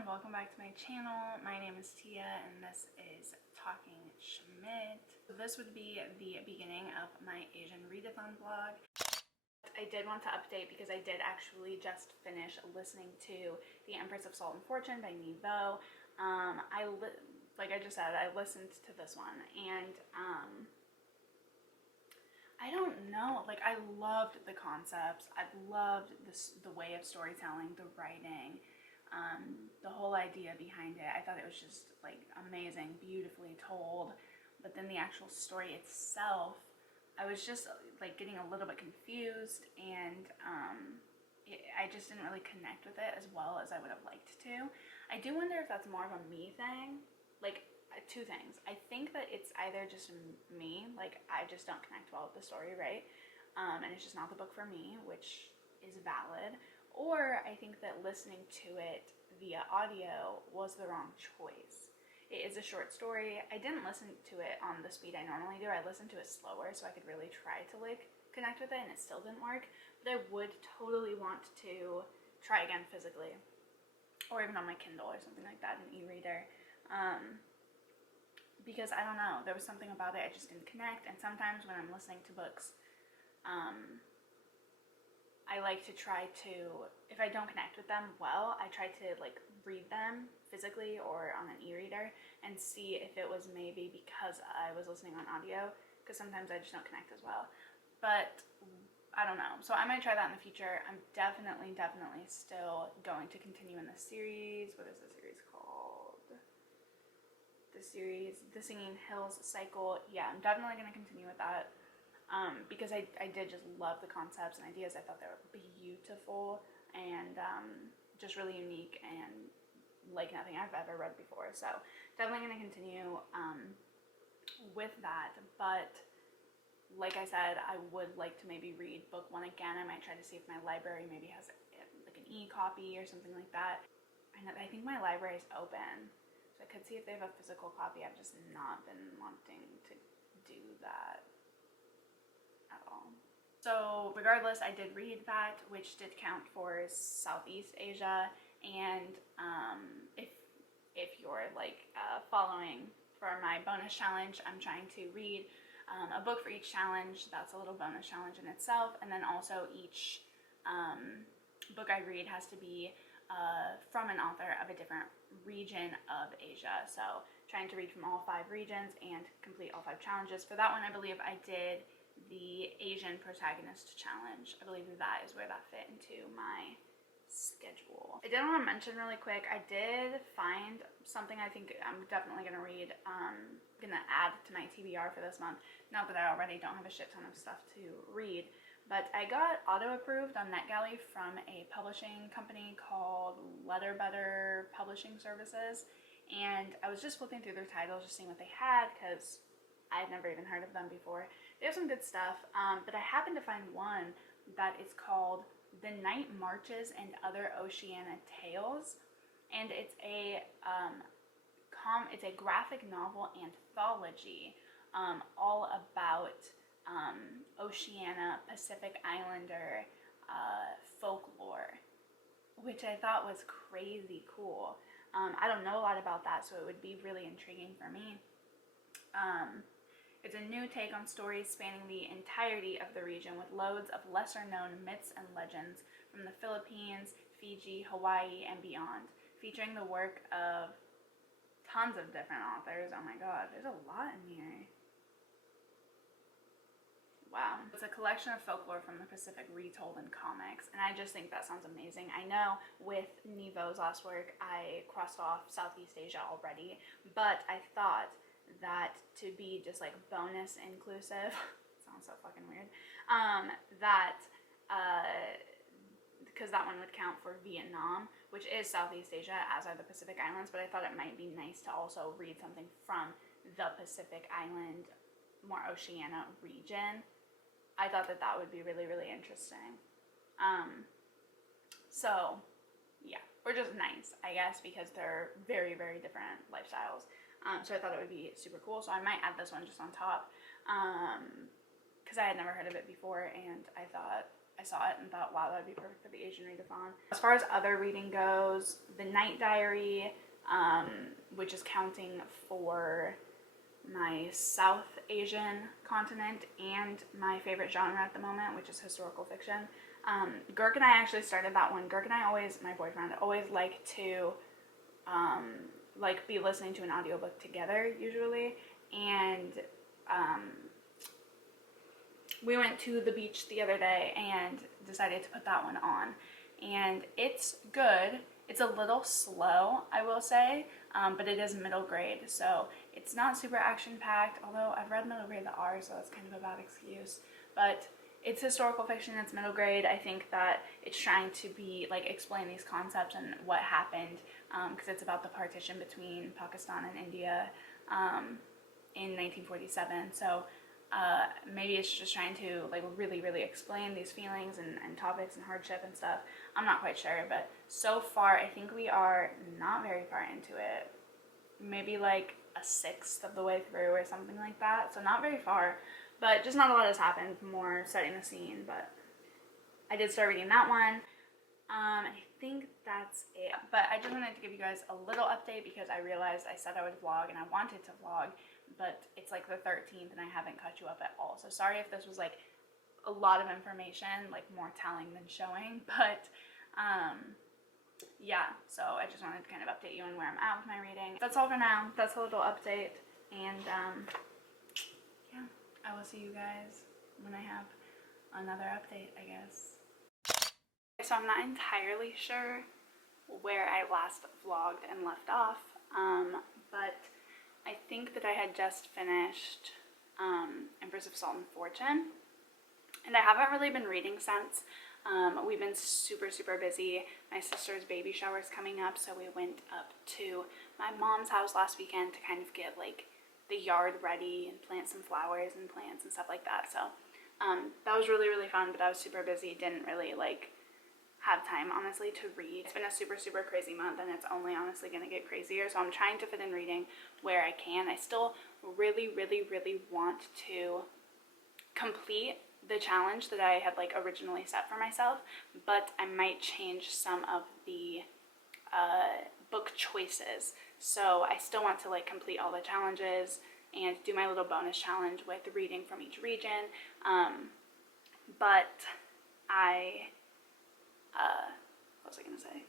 everyone, welcome back to my channel. My name is Tia and this is Tiaschmidt. This would be the beginning of my Asian readathon vlog. I did want to update because I did actually just finish listening to The Empress of Salt and Fortune by Nevo. Like I just said, I listened to this one and I don't know, like I loved the concepts. I loved the way of storytelling, the writing, the whole idea behind it. I thought it was just like amazing, beautifully told. But then the actual story itself, I was just like getting a little bit confused, and I just didn't really connect with it as well as I would have liked to. I do wonder if that's more of a me thing. Like, two things. I think that it's either just me, like I just don't connect well with the story, right? And it's just not the book for me, which is valid. Or I think that listening to it via audio was the wrong choice. It is a short story. I didn't listen to it on the speed I normally do. I listened to it slower so I could really try to like connect with it, and it still didn't work. But I would totally want to try again physically, or even on my Kindle or something like that, an e-reader. Because I don't know, there was something about it I just didn't connect. And sometimes when I'm listening to books, I like to try to, if I don't connect with them well, I try to like read them physically or on an e-reader and see if it was maybe because I was listening on audio, because sometimes I just don't connect as well. But I don't know, so I might try that in the future. I'm definitely still going to continue in this series. What is the series called? The series, The Singing Hills Cycle. Yeah, I'm definitely going to continue with that. Because I did just love the concepts and ideas. I thought they were beautiful and just really unique and like nothing I've ever read before. So definitely going to continue with that. But like I said, I would like to maybe read book one again. I might try to see if my library maybe has like an e-copy or something like that. I think my library is open, so I could see if they have a physical copy. I've just not been wanting to do that at all. So regardless, I did read that, which did count for Southeast Asia. And if you're like following for my bonus challenge, I'm trying to read a book for each challenge. That's a little bonus challenge in itself. And then also each book I read has to be from an author of a different region of Asia. So trying to read from all 5 regions and complete all 5 challenges. For that one, I believe I did the Asian protagonist challenge. I believe that is where that fit into my schedule. I did want to mention really quick, I did find something I think I'm definitely going to read. I'm going to add to my TBR for this month. Not that I already don't have a shit ton of stuff to read, but I got auto-approved on NetGalley from a publishing company called Letterbetter Publishing Services, and I was just flipping through their titles, just seeing what they had, because I had never even heard of them before. They have some good stuff, but I happened to find one that is called The Night Marches and Other Oceania Tales, and it's a graphic novel anthology all about Oceania Pacific Islander folklore, which I thought was crazy cool. I don't know a lot about that, so it would be really intriguing for me. It's a new take on stories spanning the entirety of the region, with loads of lesser-known myths and legends from the Philippines, Fiji, Hawaii, and beyond, featuring the work of tons of different authors. Oh my god, there's a lot in here. Wow. It's a collection of folklore from the Pacific retold in comics, and I just think that sounds amazing. I know with Nevo's last work, I crossed off Southeast Asia already, but I thought that to be just like bonus inclusive sounds so fucking weird, because that one would count for Vietnam, which is Southeast Asia, as are the Pacific Islands, but I thought it might be nice to also read something from the Pacific Island, more Oceania region. I thought that that would be really, really interesting. So yeah, or just nice, I guess, because they're very, very different lifestyles. So I thought it would be super cool. So I might add this one just on top, because I had never heard of it before, and I thought I saw it and thought, wow, that would be perfect for the Asian readathon. As far as other reading goes, The Night Diary, which is counting for my South Asian continent and my favorite genre at the moment, which is historical fiction. Girk and I actually started that one. Girk and I always, my boyfriend, always like to like be listening to an audiobook together usually, and we went to the beach the other day and decided to put that one on, and it's good. It's a little slow, I will say, but it is middle grade, so it's not super action-packed, although I've read middle grade the R, so that's kind of a bad excuse. But it's historical fiction, it's middle grade. I think that it's trying to be, like, explain these concepts and what happened, because it's about the partition between Pakistan and India in 1947, so maybe it's just trying to like really explain these feelings and topics and hardship and stuff. I'm not quite sure, but so far I think we are not very far into it. Maybe like a sixth of the way through or something like that, so not very far, but just not a lot has happened, more setting the scene. But I did start reading that one. I think that's it, but I just wanted to give you guys a little update because I realized I said I would vlog and I wanted to vlog, but it's like the 13th and I haven't caught you up at all. So sorry if this was like a lot of information, like more telling than showing, but yeah, so I just wanted to kind of update you on where I'm at with my reading. That's all for now. That's a little update, and yeah, I will see you guys when I have another update, I guess. So I'm not entirely sure where I last vlogged and left off, but I think that I had just finished Empress of Salt and Fortune, and I haven't really been reading since. We've been super busy. My sister's baby shower is coming up, so we went up to my mom's house last weekend to kind of get like the yard ready and plant some flowers and plants and stuff like that. So that was really fun, but I was super busy, didn't really like have time honestly to read. It's been a super crazy month, and it's only honestly gonna get crazier, so I'm trying to fit in reading where I can. I still really want to complete the challenge that I had like originally set for myself, but I might change some of the book choices. So I still want to like complete all the challenges and do my little bonus challenge with reading from each region, but what was I gonna say?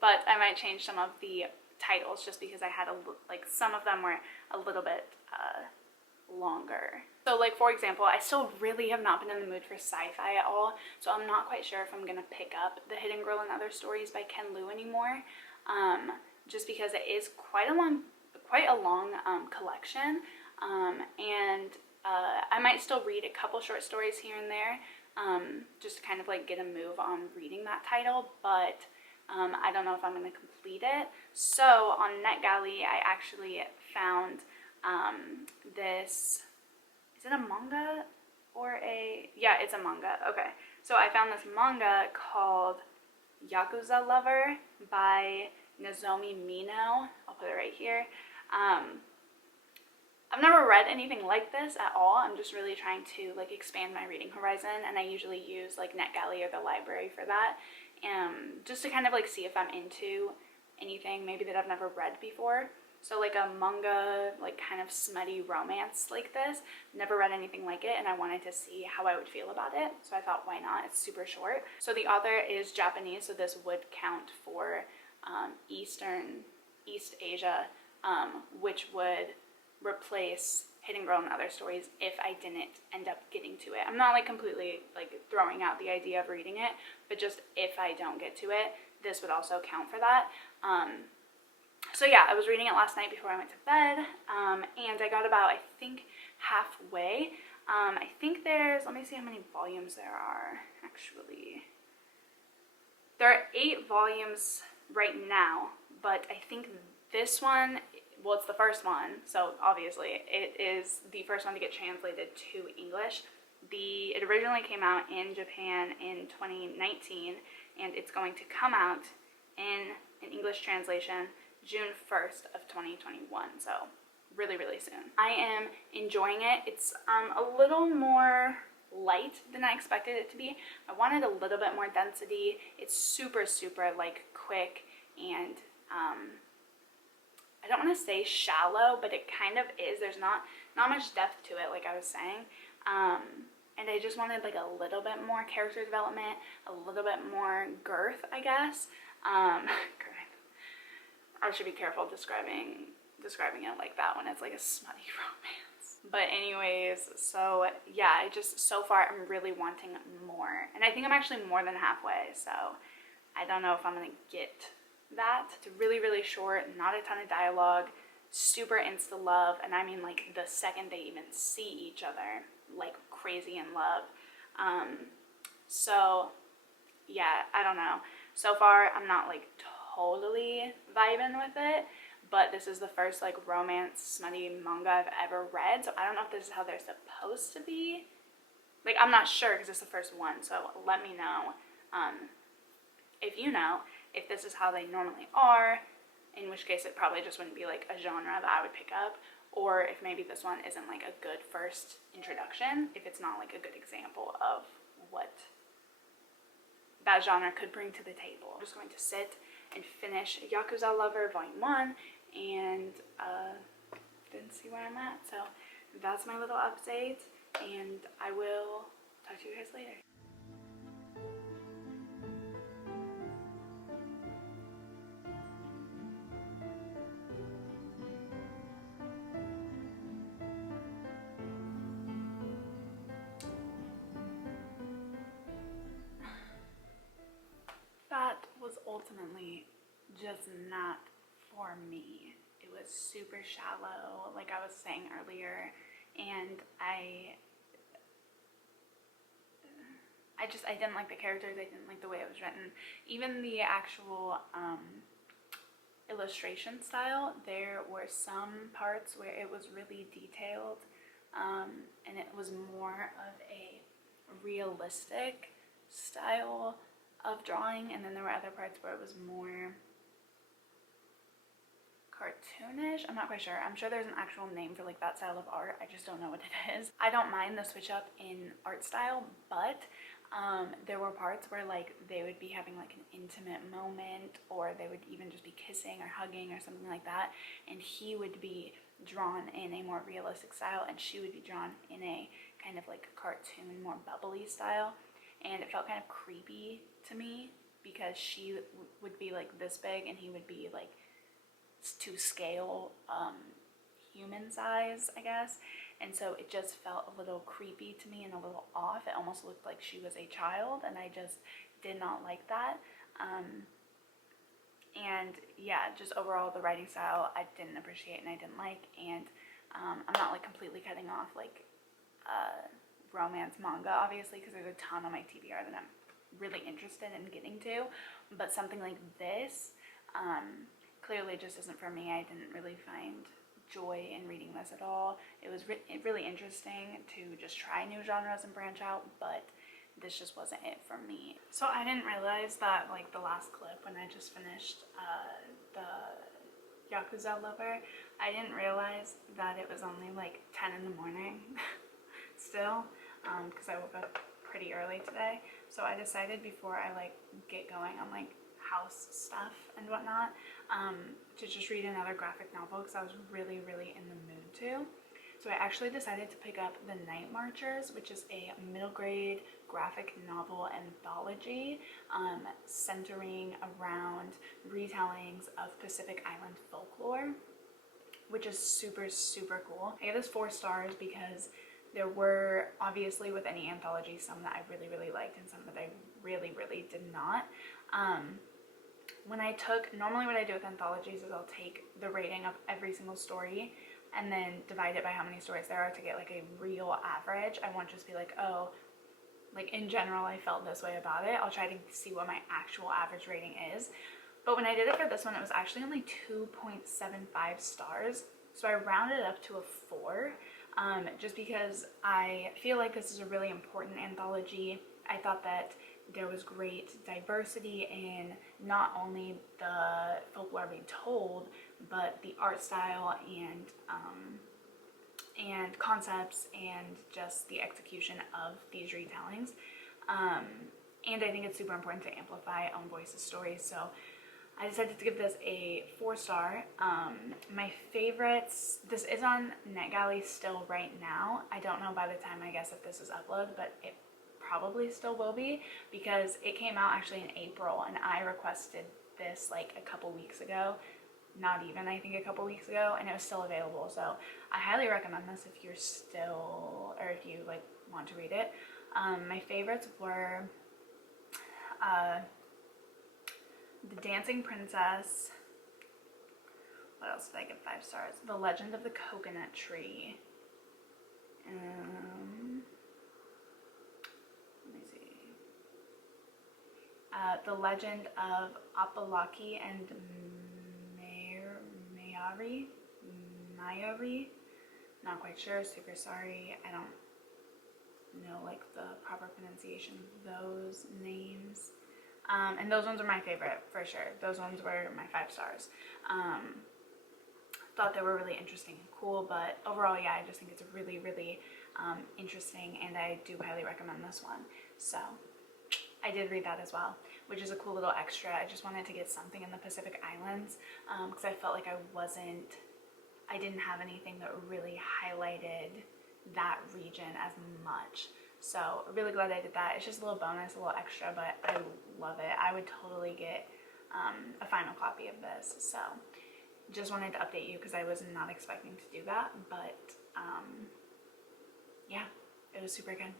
But I might change some of the titles just because I had like some of them were a little bit longer. So like for example, I still really have not been in the mood for sci-fi at all, so I'm not quite sure if I'm gonna pick up The Hidden Girl and Other Stories by Ken Liu anymore, just because it is quite a long collection, and I might still read a couple short stories here and there, just to kind of like get a move on reading that title, but I don't know if I'm going to complete it. So on NetGalley, I actually found this, is it a manga or yeah, it's a manga. Okay, so I found this manga called Yakuza Lover by Nozomi Mino. I'll put it right here. I've never read anything like this at all. I'm just really trying to like expand my reading horizon, and I usually use like NetGalley or the library for that, just to kind of like see if I'm into anything maybe that I've never read before. So like a manga, like kind of smutty romance like this, never read anything like it, and I wanted to see how I would feel about it, so I thought why not. It's super short. So the author is Japanese, so this would count for East Asia, which would replace Hidden Girl and Other Stories if I didn't end up getting to it. I'm not like completely like throwing out the idea of reading it, but just if I don't get to it, this would also count for that. So yeah, I was reading it last night before I went to bed, and I got about, I think, halfway. I think there's, let me see how many volumes there are, actually. There are 8 volumes right now, but I think this one, well, it's the first one, so obviously it is the first one to get translated to English. It originally came out in Japan in 2019, and it's going to come out in an English translation June 1st of 2021, so really soon. I am enjoying it. It's a little more light than I expected it to be. I wanted a little bit more density. It's super, super like quick, and I don't want to say shallow, but it kind of is. There's not much depth to it, like I was saying. And I just wanted like a little bit more character development, a little bit more girth, I guess. Girth. I should be careful describing it like that when it's like a smutty romance. But anyways, so yeah, so far I'm really wanting more. And I think I'm actually more than halfway, so I don't know if I'm gonna get that. It's really, really short, not a ton of dialogue, super insta love, and I mean like the second they even see each other, like crazy in love. So yeah, I don't know. So far I'm not like totally vibing with it, but this is the first like romance smutty manga I've ever read, so I don't know if this is how they're supposed to be. Like, I'm not sure because it's the first one, so let me know if you know if this is how they normally are, in which case it probably just wouldn't be like a genre that I would pick up, or if maybe this one isn't like a good first introduction, if it's not like a good example of what that genre could bring to the table. I'm just going to sit and finish Yakuza Lover Volume 1 and then see where I'm at. So that's my little update, and I will talk to you guys later. That was ultimately just not for me. It was super shallow, like I was saying earlier, and I didn't like the characters. I didn't like the way it was written. Even the actual illustration style, there were some parts where it was really detailed, and it was more of a realistic style of drawing, and then there were other parts where it was more cartoonish. I'm not quite sure. I'm sure there's an actual name for like that style of art. I just don't know what it is. I don't mind the switch up in art style, but there were parts where like they would be having like an intimate moment, or they would even just be kissing or hugging or something like that, and he would be drawn in a more realistic style and she would be drawn in a kind of like cartoon, more bubbly style, and it felt kind of creepy to me because she would be like this big and he would be like to scale human size, I guess. And so it just felt a little creepy to me and a little off. It almost looked like she was a child, and I just did not like that. And yeah, just overall the writing style I didn't appreciate and I didn't like. And I'm not like completely cutting off like romance manga, obviously, because there's a ton on my TBR that I'm really interested in getting to, but something like this clearly just isn't for me. I didn't really find joy in reading this at all. It was really interesting to just try new genres and branch out, but this just wasn't it for me. So I didn't realize that like the last clip when I just finished the Yakuza Lover, I didn't realize that it was only like 10 in the morning still, because I woke up pretty early today. So I decided before I like get going on like house stuff and whatnot, to just read another graphic novel because I was really, really in the mood to. So I actually decided to pick up The Night Marchers, which is a middle grade graphic novel anthology centering around retellings of Pacific Island folklore, which is super, super cool. I gave this 4 stars because there were, obviously with any anthology, some that I really, really liked and some that I really, really did not. Normally what I do with anthologies is I'll take the rating of every single story and then divide it by how many stories there are to get like a real average. I won't just be like, oh, like in general I felt this way about it. I'll try to see what my actual average rating is. But when I did it for this one, it was actually only 2.75 stars. So I rounded it up to a 4, just because I feel like this is a really important anthology. I thought that there was great diversity in not only the folklore being told, but the art style and and concepts and just the execution of these retellings. And I think it's super important to amplify own voices stories, so I decided to give this a 4-star. My favorites, this is on NetGalley still right now. I don't know by the time I guess if this is uploaded, but it probably still will be because it came out actually in April and I requested this like a couple weeks ago. Not even, I think a couple weeks ago, and it was still available. So I highly recommend this if you're still, or if you like want to read it. My favorites were The Dancing Princess. What else did I give 5 stars? The Legend of the Coconut Tree. Let me see. The Legend of Apalaki and Mayari. Not quite sure. Super sorry. I don't know like the proper pronunciation of those names. And those ones are my favorite for sure. Those ones were my 5 stars. Thought they were really interesting and cool, but overall, yeah, I just think it's really, really interesting, and I do highly recommend this one. So I did read that as well, which is a cool little extra. I just wanted to get something in the Pacific Islands because I felt like I didn't have anything that really highlighted that region as much. So really glad I did that. It's just a little bonus, a little extra, but I love it. I would totally get a final copy of this. So just wanted to update you because I was not expecting to do that, but yeah, it was super good.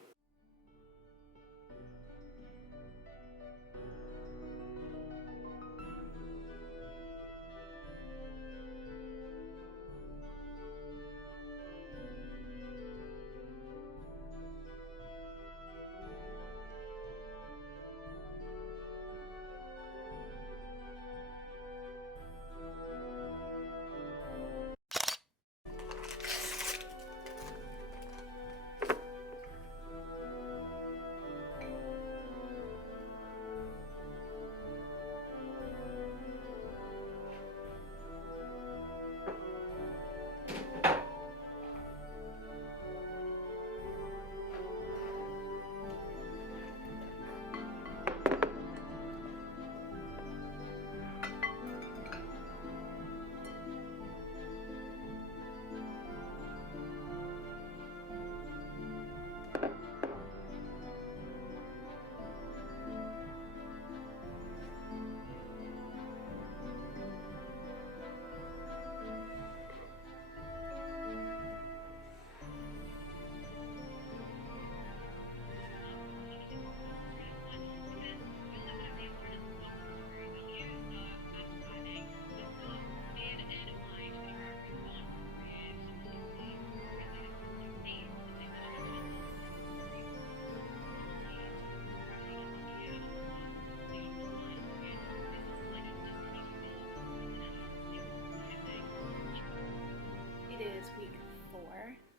It is week 4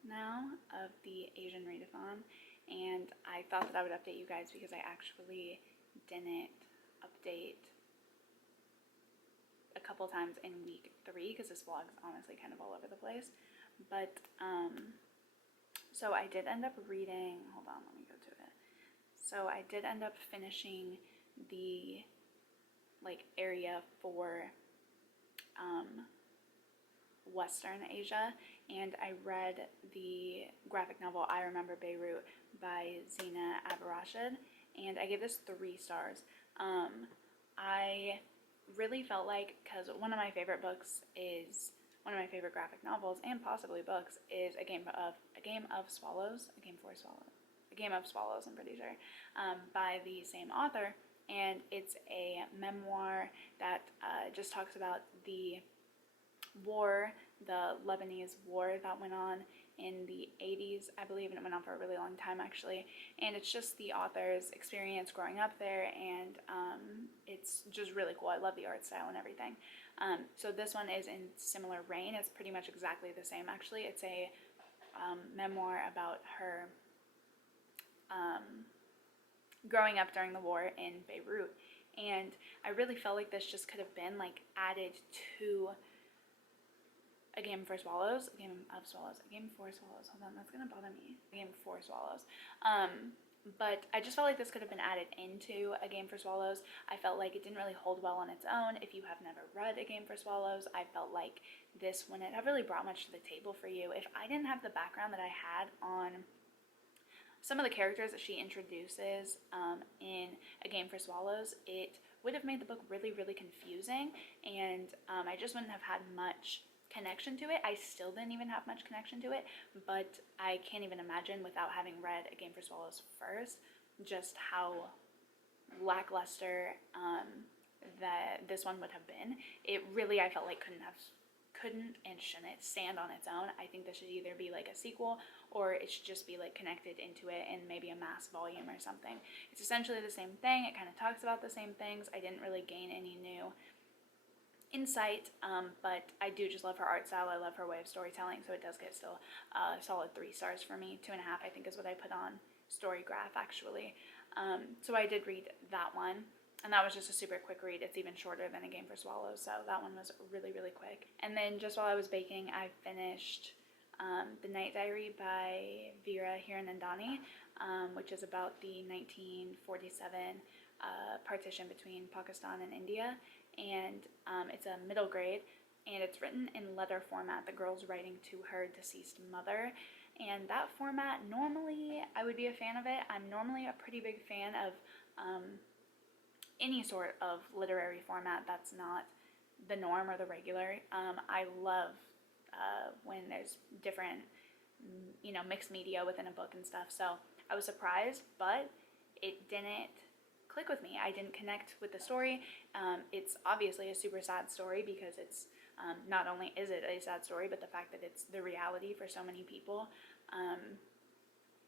now of the Asian readathon, and I thought that I would update you guys because I actually didn't update a couple times in week 3 because this vlog's honestly kind of all over the place. But so I did end up reading, hold on, let me go to it. So I did end up finishing the like area for Western Asia, and I read the graphic novel I Remember Beirut by Zina Abarashid, and I gave this 3 stars. I really felt like, because one of my favorite books is, one of my favorite graphic novels and possibly books is A Game of Swallows, I'm pretty sure, by the same author, and it's a memoir that just talks about the war, the Lebanese war that went on in the 80s, I believe, and it went on for a really long time actually, and it's just the author's experience growing up there, and it's just really cool. I love the art style and everything. So this one is in similar vein. It's pretty much exactly the same actually. It's a memoir about her growing up during the war in Beirut, and I really felt like this just could have been like added to A Game for Swallows, A Game of Swallows, A Game for Swallows. Hold on, that's gonna bother me. A Game for Swallows. But I just felt like this could have been added into A Game for Swallows. I felt like it didn't really hold well on its own. If you have never read A Game for Swallows, I felt like this wouldn't have really brought much to the table for you. If I didn't have the background that I had on some of the characters that she introduces in A Game for Swallows, it would have made the book really, really confusing, and I just wouldn't have had much connection to it. I still didn't even have much connection to it, but I can't even imagine, without having read A Game for Swallows first, just how lackluster that this one would have been. It really, I felt like, couldn't and shouldn't stand on its own. I think this should either be like a sequel, or it should just be like connected into it in maybe a mass volume or something. It's essentially the same thing. It kind of talks about the same things. I didn't really gain any new insight, but I do just love her art style. I love her way of storytelling, so it does get still a solid 3 stars for me. 2.5, I think, is what I put on Storygraph, actually. So I did read that one, and that was just a super quick read. It's even shorter than A Game for Swallows, so that one was really, really quick. And then just while I was baking, I finished The Night Diary by veryyyyy, which is about the 1947 partition between Pakistan and India, and it's a middle grade, and it's written in letter format. The girl's writing to her deceased mother, and that format, normally I would be a fan of it. I'm normally a pretty big fan of any sort of literary format that's not the norm or the regular. I love when there's different, mixed media within a book and stuff, so I was surprised, but it didn't click with me. I didn't connect with the story. It's obviously a super sad story, because it's not only is it a sad story, but the fact that it's the reality for so many people,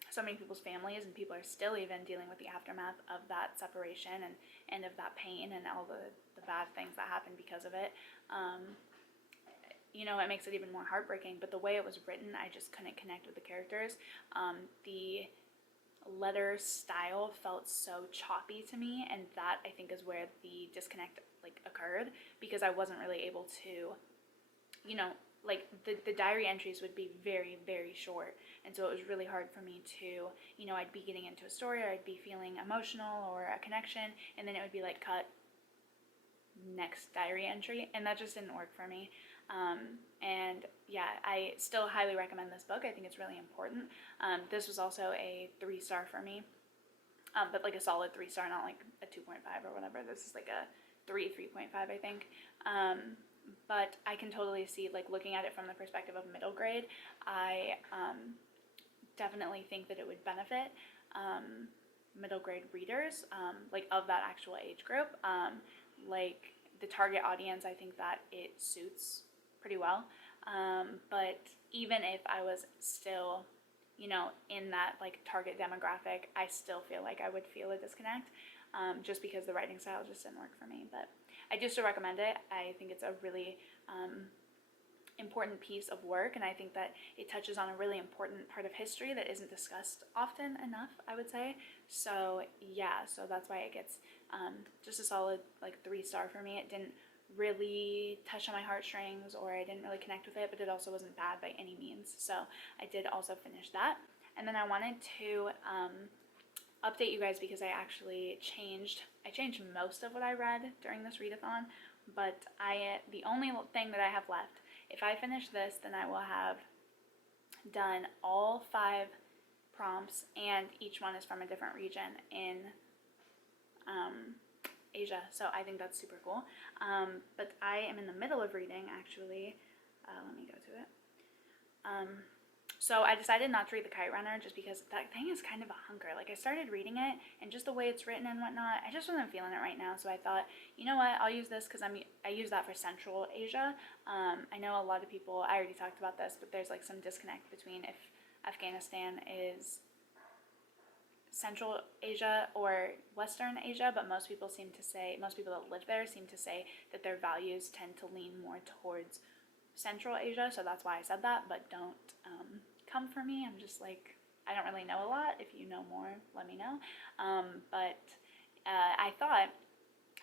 so many people's families, and people are still even dealing with the aftermath of that separation and of that pain and all the bad things that happened because of it. It makes it even more heartbreaking, but the way it was written, I just couldn't connect with the characters. The letter style felt so choppy to me, and that, I think, is where the disconnect occurred, because I wasn't really able to, the diary entries would be very, very short, and so it was really hard for me to, I'd be getting into a story, or I'd be feeling emotional or a connection, and then it would be like, cut, next diary entry, and that just didn't work for me. And yeah, I still highly recommend this book. I think it's really important. This was also a 3-star for me, but like a solid 3-star, not like a 2.5 or whatever. This is like a 3.5, I think. But I can totally see, looking at it from the perspective of middle grade, I definitely think that it would benefit middle grade readers, of that actual age group. The target audience, I think that it suits pretty well. But even if I was still, in that target demographic, I still feel like I would feel a disconnect, just because the writing style just didn't work for me. But I do still recommend it. I think it's a really important piece of work, and I think that it touches on a really important part of history that isn't discussed often enough, I would say. So yeah, so that's why it gets just a solid 3-star for me. It didn't really touch on my heartstrings, or I didn't really connect with it, but it also wasn't bad by any means. So I did also finish that. And then I wanted to update you guys, because I actually changed most of what I read during this readathon, but the only thing that I have left, if I finish this, then I will have done all 5 prompts, and each one is from a different region in Asia, so I think that's super cool. But I am in the middle of reading, actually. Let me go to it. So I decided not to read The Kite Runner, just because that thing is kind of a hunker. I started reading it, and just the way it's written and whatnot, I just wasn't feeling it right now. So I thought, you know what, I'll use this, because I use that for Central Asia. I know a lot of people, I already talked about this, but there's some disconnect between if Afghanistan is Central Asia or Western Asia, but most people that live there seem to say that their values tend to lean more towards Central Asia, so that's why I said that. But don't come for me. I'm just I don't really know a lot. If you know more, let me know. But I thought,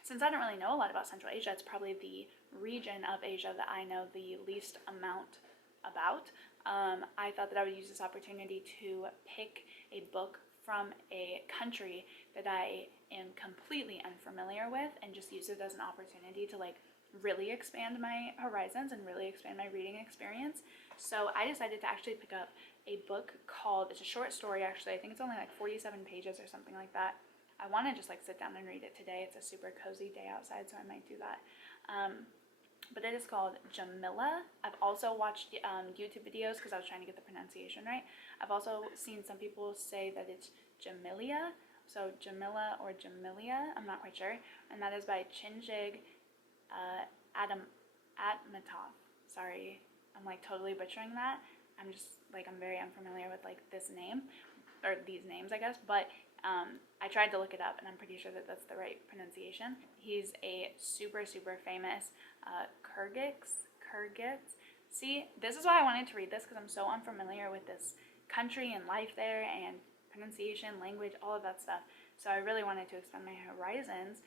since I don't really know a lot about Central Asia, it's probably the region of Asia that I know the least amount about. I thought that I would use this opportunity to pick a book from a country that I am completely unfamiliar with and just use it as an opportunity to like really expand my horizons and really expand my reading experience. So I decided to actually pick up a book called, it's a short story actually, I think it's only like 47 pages or something like that. I want to just like sit down and read it today. It's a super cozy day outside, so I might do that. But it is called Jamila. I've also watched YouTube videos because I was trying to get the pronunciation right. I've also seen some people say that it's Jamilia, so Jamila or Jamilia, I'm not quite sure. And that is by Chinjig Atmatov. Sorry, I'm like totally butchering that. I'm very unfamiliar with like this name, or these names I guess, but I tried to look it up and I'm pretty sure that that's the right pronunciation. He's a super famous Kyrgyz. See, this is why I wanted to read this, because I'm so unfamiliar with this country and life there and pronunciation, language, all of that stuff. So I really wanted to expand my horizons.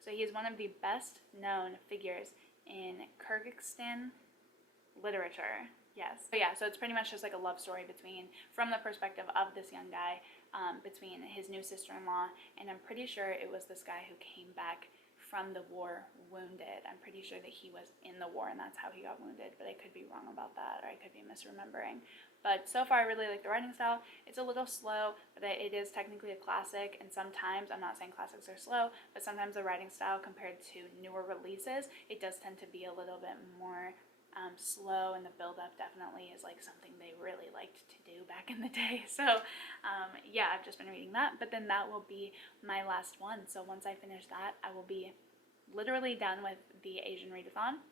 So he is one of the best known figures in Kyrgyzstan literature. Yes. So yeah, so it's pretty much just like a love story from the perspective of this young guy, between his new sister-in-law, and I'm pretty sure it was this guy who came back from the war wounded. I'm pretty sure that he was in the war and that's how he got wounded, but I could be wrong about that, or I could be misremembering. But so far I really like the writing style. It's a little slow, but it is technically a classic, and sometimes, I'm not saying classics are slow, but sometimes the writing style compared to newer releases, it does tend to be a little bit more slow, and the build-up definitely is like something they really liked to do back in the day. So yeah, I've just been reading that, but then that will be my last one. So once I finish that, I will be literally done with the Asian readathon,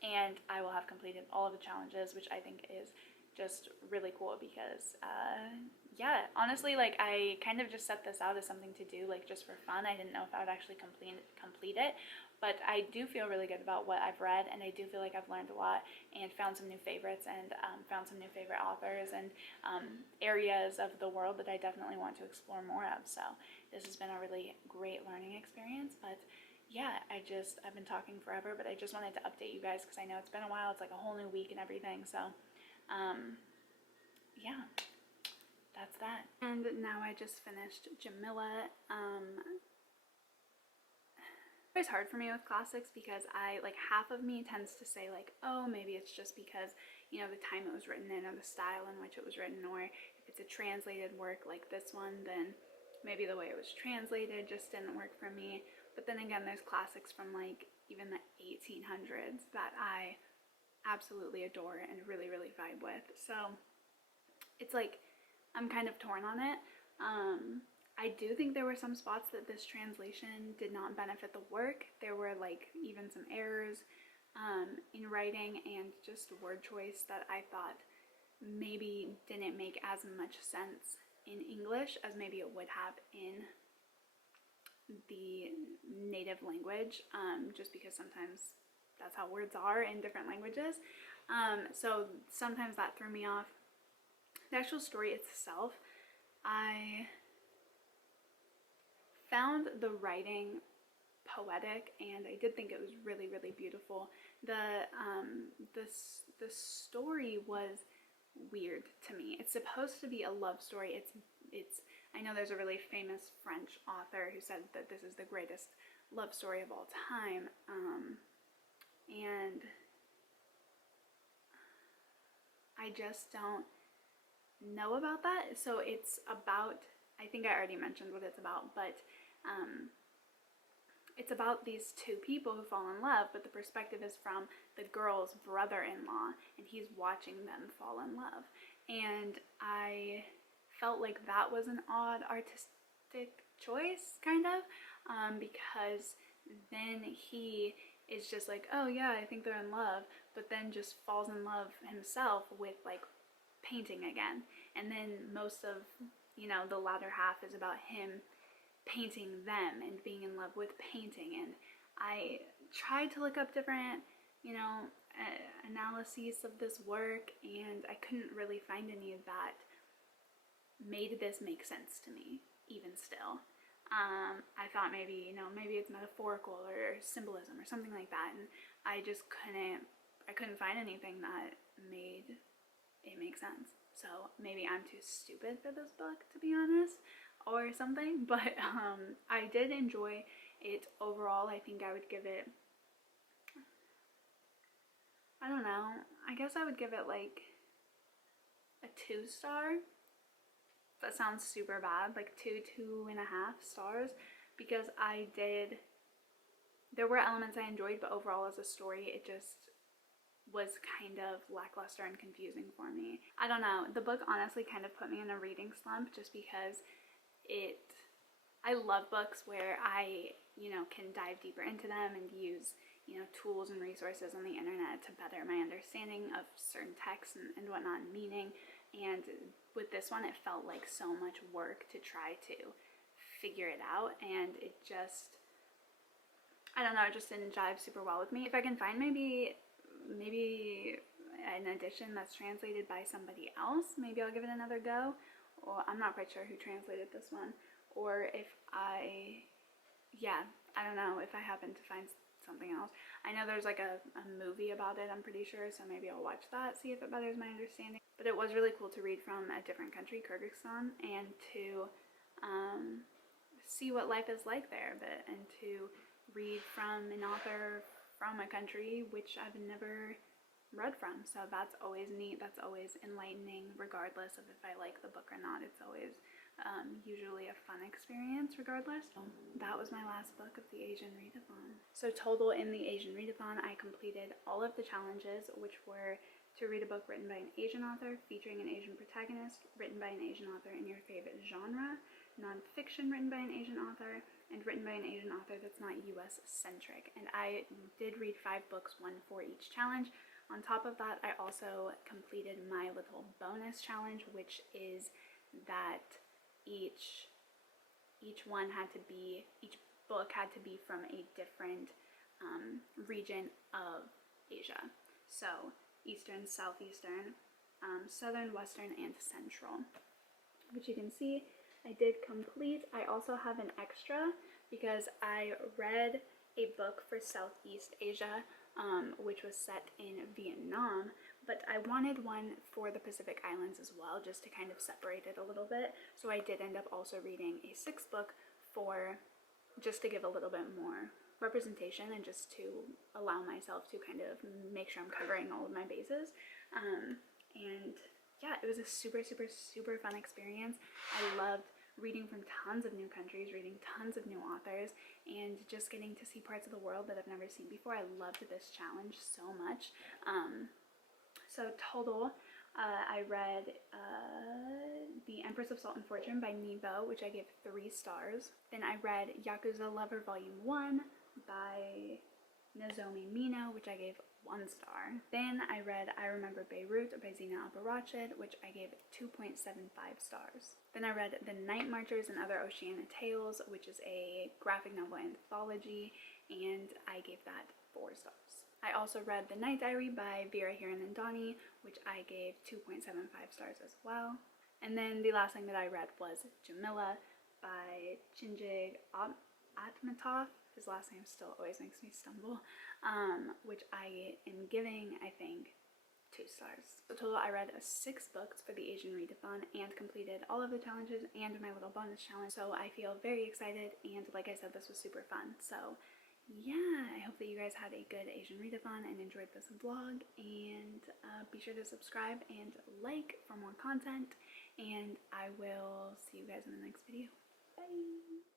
and I will have completed all of the challenges, which I think is just really cool because yeah, honestly, like I kind of just set this out as something to do like just for fun. I didn't know if I would actually complete it, but I do feel really good about what I've read, and I do feel like I've learned a lot and found some new favorites, and found some new favorite authors and areas of the world that I definitely want to explore more of. So this has been a really great learning experience. But yeah, I've been talking forever, but I just wanted to update you guys because I know it's been a while. It's like a whole new week and everything. So yeah, that's that. And now I just finished Jamila. It's hard for me with classics because half of me tends to say like, oh, maybe it's just because, you know, the time it was written in or the style in which it was written, or if it's a translated work like this one, then maybe the way it was translated just didn't work for me. But then again, there's classics from like even the 1800s that I absolutely adore and really vibe with. So it's like I'm kind of torn on it. I do think there were some spots that this translation did not benefit the work. There were like even some errors in writing and just word choice that I thought maybe didn't make as much sense in English as maybe it would have in the native language, just because sometimes that's how words are in different languages. So sometimes that threw me off. The actual story itself, I found the writing poetic, and I did think it was really beautiful. The story was weird to me. It's supposed to be a love story. It's I know there's a really famous French author who said that this is the greatest love story of all time, and I just don't know about that. So it's about, I think I already mentioned what it's about, but it's about these two people who fall in love, but the perspective is from the girl's brother-in-law, and he's watching them fall in love. And I felt like that was an odd artistic choice, kind of, because then he is just like, oh yeah, I think they're in love, but then just falls in love himself with like painting again. And then most of, you know, the latter half is about him painting them and being in love with painting. And I tried to look up different, you know, analyses of this work, and I couldn't really find any of that made this make sense to me, even still. I thought maybe, maybe it's metaphorical or symbolism or something like that, and I just couldn't find anything that made it make sense. So maybe I'm too stupid for this book, to be honest, or something, but I did enjoy it overall. I think I would give it, I don't know, I guess I would give it like a 2-star. That sounds super bad, like 2.5 stars, because there were elements I enjoyed, but overall as a story, it just was kind of lackluster and confusing for me. I don't know, the book honestly kind of put me in a reading slump, just because I love books where I, can dive deeper into them and use, tools and resources on the internet to better my understanding of certain texts and whatnot, and meaning. And with this one, it felt like so much work to try to figure it out, and it just, I don't know, it just didn't jive super well with me. If I can find maybe an edition that's translated by somebody else, maybe I'll give it another go. Or I'm not quite sure who translated this one, or if I don't know, if I happen to find something else. I know there's like a movie about it, I'm pretty sure, so maybe I'll watch that, see if it betters my understanding. But it was really cool to read from a different country, Kyrgyzstan, and to see what life is like there a bit, and to read from an author from a country which I've never read from. So that's always neat, that's always enlightening, regardless of if I like the book or not. It's always usually a fun experience regardless. So that was my last book of the Asian readathon. So total in the Asian readathon, I completed all of the challenges, which were to read a book written by an Asian author, featuring an Asian protagonist, written by an Asian author in your favorite genre, nonfiction written by an Asian author, and written by an Asian author that's not US centric. And I did read 5 books, 1 for each challenge. On top of that, I also completed my little bonus challenge, which is that each book had to be from a different region of Asia. So Eastern, Southeastern, Southern, Western, and Central, which you can see I did complete. I also have an extra because I read a book for Southeast Asia, which was set in Vietnam, but I wanted one for the Pacific Islands as well, just to kind of separate it a little bit. So I did end up also reading a 6th book just to give a little bit more representation, and just to allow myself to kind of make sure I'm covering all of my bases. And yeah, it was a super, super, super fun experience. I loved reading from tons of new countries, reading tons of new authors, and just getting to see parts of the world that I've never seen before. I loved this challenge so much. So total, I read The Empress of Salt and Fortune by Nebo, which I gave 3 stars. Then I read Yakuza Lover Volume 1 by Nozomi Mino, which I gave 1 star. Then I read I Remember Beirut by Zina Abarachid, which I gave 2.75 stars. Then I read The Night Marchers and Other Oceania Tales, which is a graphic novel anthology, and I gave that 4 stars. I also read The Night Diary by veryyyyy, which I gave 2.75 stars as well. And then the last thing that I read was Jamila by Chinjig Atmatov. His last name still always makes me stumble, which I am giving, I think, 2 stars. So total, I read 6 books for the Asian readathon and completed all of the challenges and my little bonus challenge. So I feel very excited, and like I said, this was super fun. So yeah, I hope that you guys had a good Asian readathon and enjoyed this vlog, and be sure to subscribe and like for more content, and I will see you guys in the next video. Bye!